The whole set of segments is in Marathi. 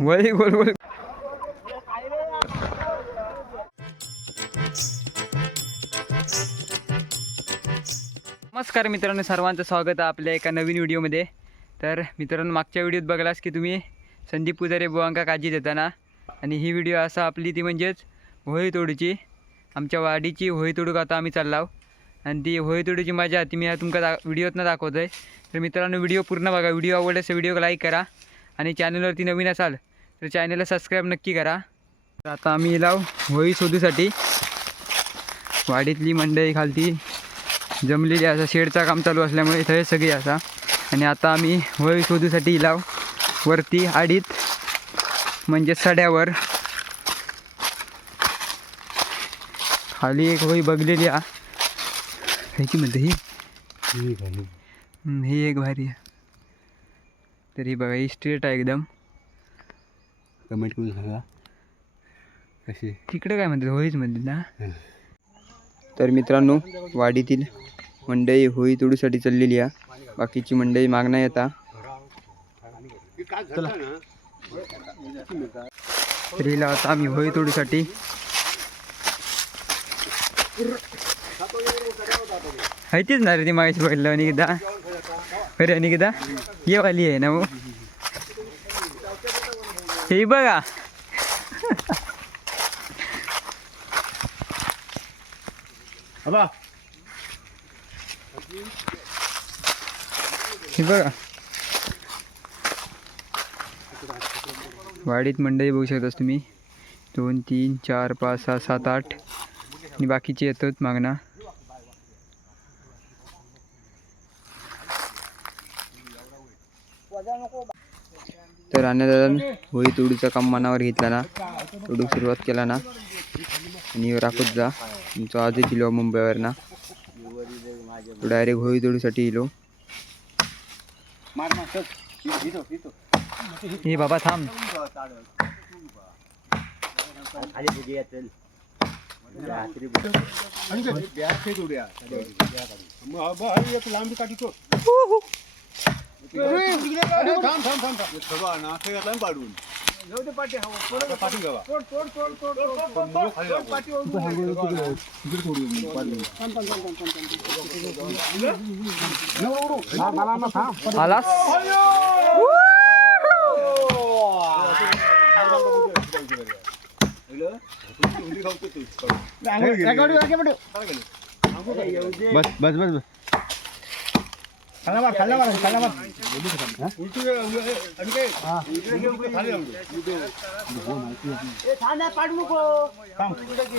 वळी गोल गोल नमस्कार मित्रांनो सर्वांचं स्वागत आहे आपल्या एका नवीन व्हिडिओमध्ये. तर मित्रांनो मागच्या व्हिडिओत बघलास की तुम्ही संदीप पुजारे बुवांका काळजी देताना. आणि ही व्हिडिओ असा आपली ती म्हणजेच होळी तोडूची आमच्या वाडीची होळी तोडूक आता आम्ही चाललाव. आणि ती होळी तोडूची मजा ती मी तुमका दा व्हिडिओतनं दाखवतो आहे तर मित्रांनो व्हिडिओ पूर्ण बघा. व्हिडिओ आवडल्यास व्हिडिओ लाईक करा. आणि चॅनलवरती नवीन असाल तर चॅनलला सबस्क्राईब नक्की करा. तर आता आम्ही लाव होळी शोधूसाठी वाडीतली मंडळी खालती जमलेली असा शेडचा काम चालू असल्यामुळे इथे सगळी असा. आणि आता आम्ही होळी शोधूसाठी इलाव वरती आडीत म्हणजे सड्यावर. खाली एक होळी बघलेली ह्याची म्हणते ही? ही एक भारी आहे. तर ही बघा ही स्ट्रेट आहे एकदम. कमेंट करून सांगा. कशी? तिकडे काय म्हणतात? होळीच म्हणतात ना? तर मित्रांनो वाडीतील मंडई होळी तोडूसाठी चाललेली आहे बाकीची मंडई मागणं येता तर हिला आता आम्ही होळी तोडूसाठी हायतीच ना रे ती मागाशी बघितलं अनिकिता अरे अनिकिता ये वाली आहे ना मग हे बघा. अबा. हे बघा. वाडीत मंडई बघू शकतास तुम्ही. दोन तीन चार पाच सहा सात आठ. आणि बाकीचे येतात मागणा. तर अन्नदादान होळी तोडूचं काम मनावर घेतला ना. तोडूक सुरुवात केला ना. आणि राखत जा. तुमचं आजच इलो मुंबईवर ना. डायरेक्ट होळी तोडूसाठी इलो हे बाबा थांब. एक लांबी काठी तो थांब थांब थांब थांब ना ते घातला पाडून पाठी आलास. थांब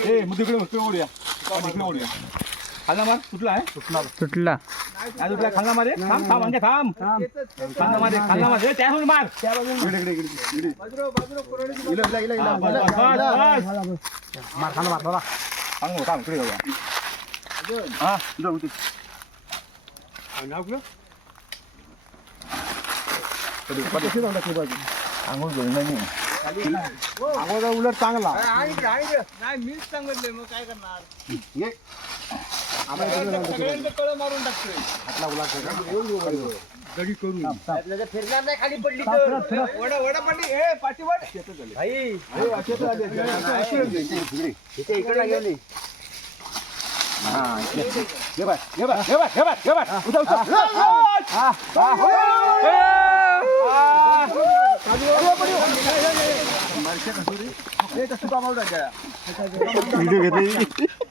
ए मग तिकडे तिकडे ओढूया तिकडे ओढूया खाल्ला मार कुठला आहे? कुठला? तुटला. आज उठला खाल्ला मारे थांब थांब अंगे थांब. खाल्ला मारे खाल्ला मारे. त्याहून मार. इकडे इकडे इकडे इकडे. इला इला इला मार खाल्ला मार बाबा थांब थांब इकडे जाऊया हा. इकडे उठी नाव कुठलं? आंघोळ घेऊन नाही. आंघोळ उलट चांगला. गडी करून घ्यावा चला अरे मेलाव घ्यावा वडील पाठवतो थांब थांब थांब थांब थांब थांब हा, चला चला जा,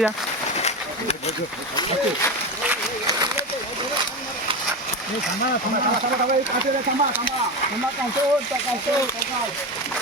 जा थांबा थांबा थांबा थांबा थांबा एक हात आहे, थांबा थांबा थांबा काढतो काढतो चौकाव चौकाव चौकाव काय येऊन थांबू दे. थांबा, ए, थांबा. हा, अनिकेत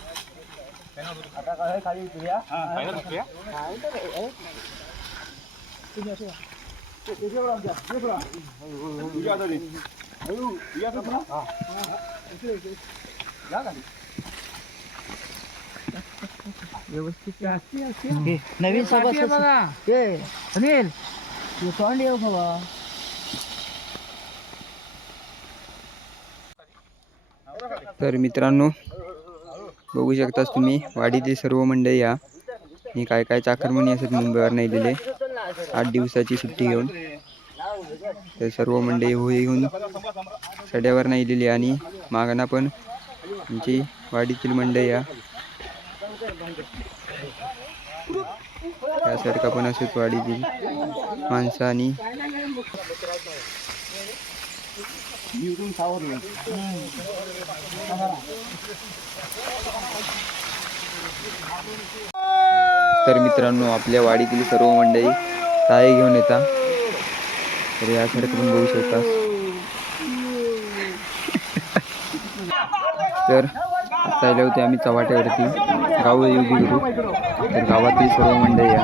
हा. नवीन ए अनिल तू तोंड येऊ बाबा तर मित्रांनो बघू शकताच तुम्ही वाडीतील सर्व मंडळी या. आणि काय काय चाकरमणी असत मुंबईवर नाही दिले आठ दिवसाची सुट्टी घेऊन. तर सर्व मंडळी होळी घेऊन सड्यावर नाही दिली आणि मागणा पण आमची वाडीतील मंडळी या. त्यासारखा पण असत वाडीतील माणसं आणि तर मित्रांनो आपल्या वाडीतील सर्व मंडळी ताई घेऊन येतात तर याकडे तुम्ही बघू शकता. तर आता आले होते आम्ही चव्हाट्यावरती. गाव उभी करू तर गावातील सर्व मंडळी या.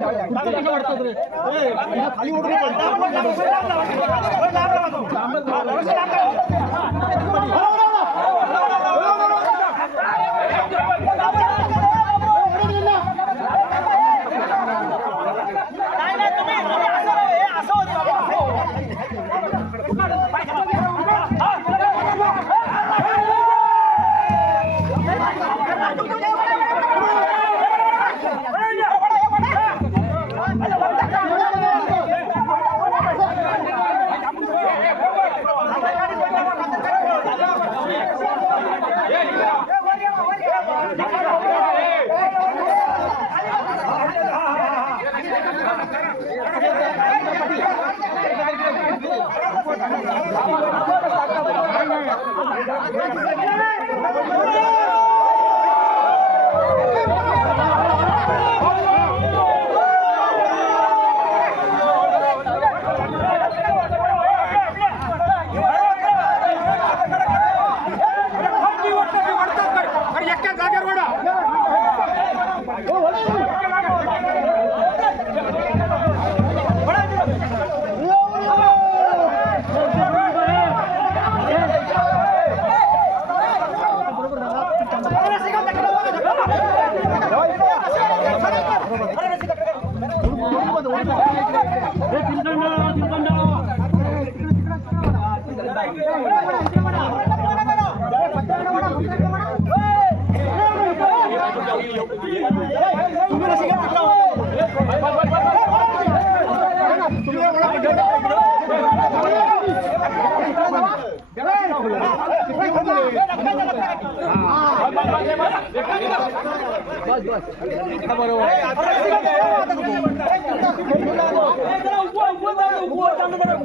खाली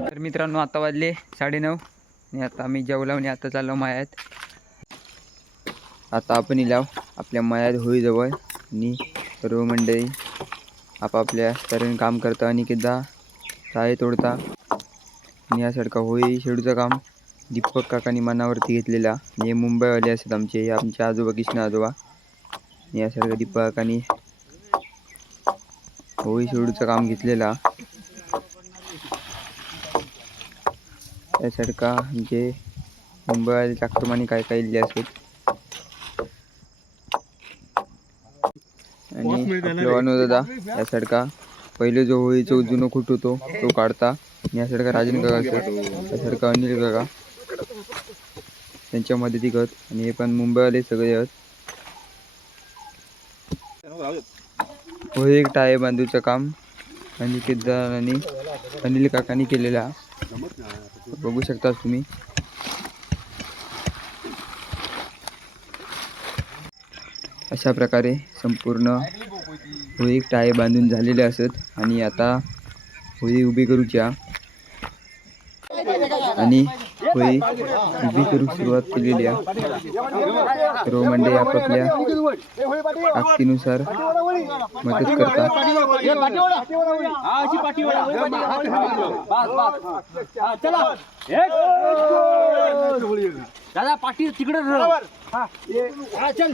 तर मित्रांनो आता वाजले साडेनऊ. आणि आता आम्ही जेवला आणि आता चाललो मायात आता आपण इलाव आपल्या मायात होळीजवळ. आणि सर्व मंडळी आपापल्या तऱ्हेने काम करता आणि किद्दा चाळे तोडता. आणि यासारखा होळी शेडूचं काम दीपक काकांनी मनावरती घेतलेला हे मुंबईवाले असतात आमचे हे आमचे आजोबा कृष्ण आजोबा. यासारखं दीपक काकांनी होळी शेडूचं काम घेतलेला. त्यासारखा म्हणजे मुंबईवाले टाकटमाने काय काय लिहिले असत आणि अनुदादा यासारखा पहिले जो होळीचा जुनं खूट होतो तो काढता. आणि यासारखा राजन काका असतात यासारखा अनिल काका त्यांच्या मदती करत आणि हे पण मुंबईवाले सगळे आहेत. होळी एक टाळे बांधूचं काम अनिकेत दार आणि अनिल काकांनी केलेला. बघू शकता तुम्ही. अशा प्रकारे संपूर्ण होळी टाळे बांधून झालेले असत आणि आता होळी उभी करूच्या. आणि होळी उभी करू सुरुवात केलेली आहे. सर्व मंडळी आपापल्या ताकदीनुसार मदत करतात. दादा पाठी तिकडे चल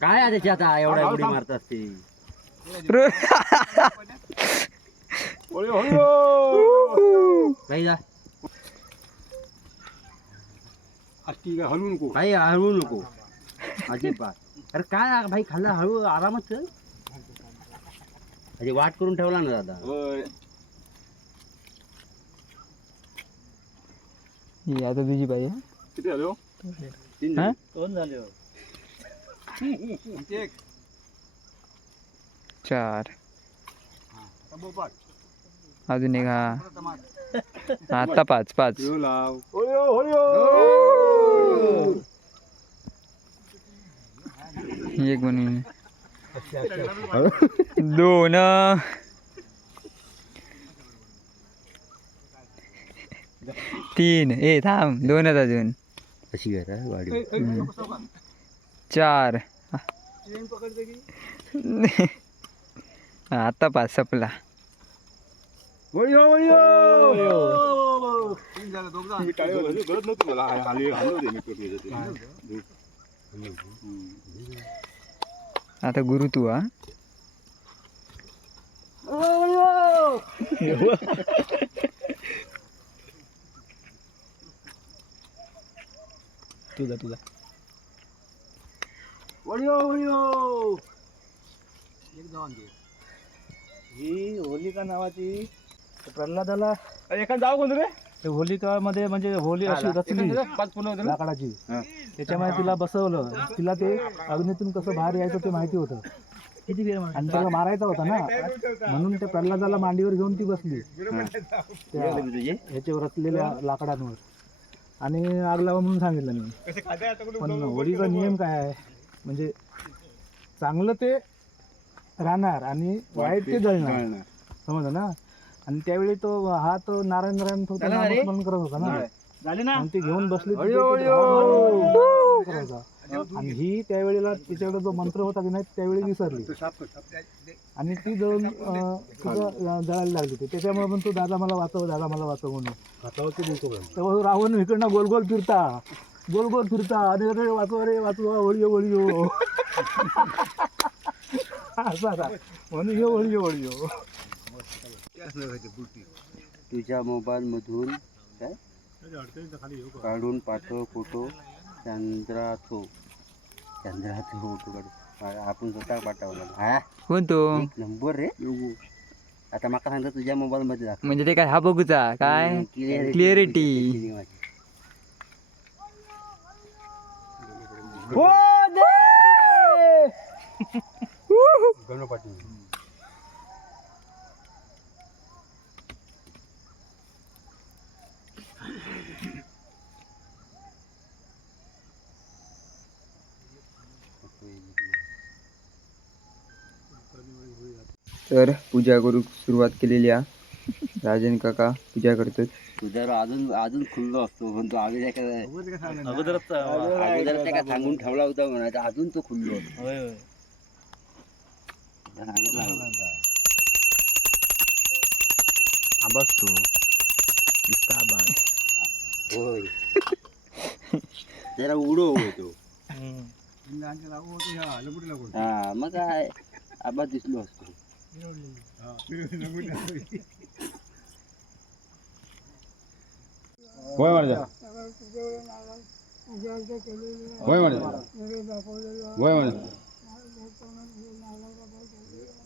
काय आहे त्याची आता? एवढ्या उडी मारत असते काही जा. हलवू नको. काही हळू नको. अजिबात. अरे काय भाई खाल्ला हळू आरामच चल. अरे वाट करून ठेवला ना दादा. ही आता तुझी बाई हा? किती झालो हा? दोन झाले चार. अजून एक हा. हा, आता पाच पाच. लाव. एक म्हणून दोन. तीन. ए थांब. दोनच अजून. कशी घ्या गाडी हम्म. चार हा, आता पाच संपला मी टाळी वाजवली, गरज नव्हती मला हा- हाली- हालवली मी पोटी याच्यात. आता गुरु तू हा तुझा तुझा. ही होलिका नावाची प्रल्हादाला एखाद जाऊ कोण रे? ते होलिकामध्ये म्हणजे होली अशी रचली. लाकडाची. त्याच्यामुळे तिला बसवलं. तिला ते अग्नीतून कसं बाहेर यायचं ते माहिती होतं. आणि त्याला मारायचा होता ना. म्हणून त्या प्रल्हादाला मांडीवर घेऊन ती बसली. ह्याच्यावर रचलेल्या लाकडांवर. आणि आग लावा म्हणून सांगितलं मी. पण होळीचा नियम काय आहे? म्हणजे चांगलं ते राहणार आणि वाईट ते जळणार. समजलं ना? आणि त्यावेळी तो हा तो नारायण नारायण तो करत होता ना? झाले. ना? आणि ती घेऊन बसली होता. आणि ही त्यावेळेला तिच्याकडे जो मंत्र होता की नाही त्यावेळी विसरली. आणि ती जळून तिथं जळायला लागली होती. त्याच्यामुळे पण तो दादा मला वाचव दादा मला वाचव म्हणून. तेव्हा रावण इकडनं गोल गोल फिरता. गोल गोल फिरता. आणि अरे वाचवा रे वाचवा होळी होळी हो असा. म्हणून ये होळी होळी हो तुझ्या मोबाईल मधून काय काढून पाठव फोटो. चंद्राचो चंद्राचो फोटो काढू आ- आपण स्वतः पाठवला. हा? कोण तो? एक नंबर रे. आता माका सांगता तुझ्या मोबाईल मध्ये दाखव. म्हणजे ते काय हा बघूचा? काय? Clarity. क्लिअरिटी गणपती तर पूजा करू सुरुवात केलेली आहे राजन काका पूजा करतात तुझ्यावर अजून अजून खुल्लो असतो पण तो आधी नाही का अगोदरच त्या का सांगून ठेवला होता म्हणा अजून तो खुल्लो. आबास तो. नुसता आबास होय. जरा उडो होय तो हा मग काय आबा दिसलो असतो. होय म्हणजा होय म्हणजा होय म्हणजा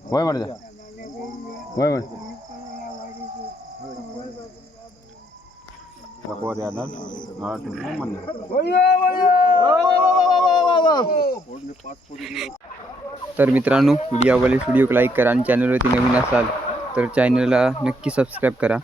होय म्हणजा होय म्हणजा रखवारी आधार मराठी म्हणणे तर मित्रांनो व्हिडिओ आवडले व्हिडिओ लाईक करा आणि चॅनलवरती नवीन असाल तर चॅनलला नक्की सबस्क्राईब करा.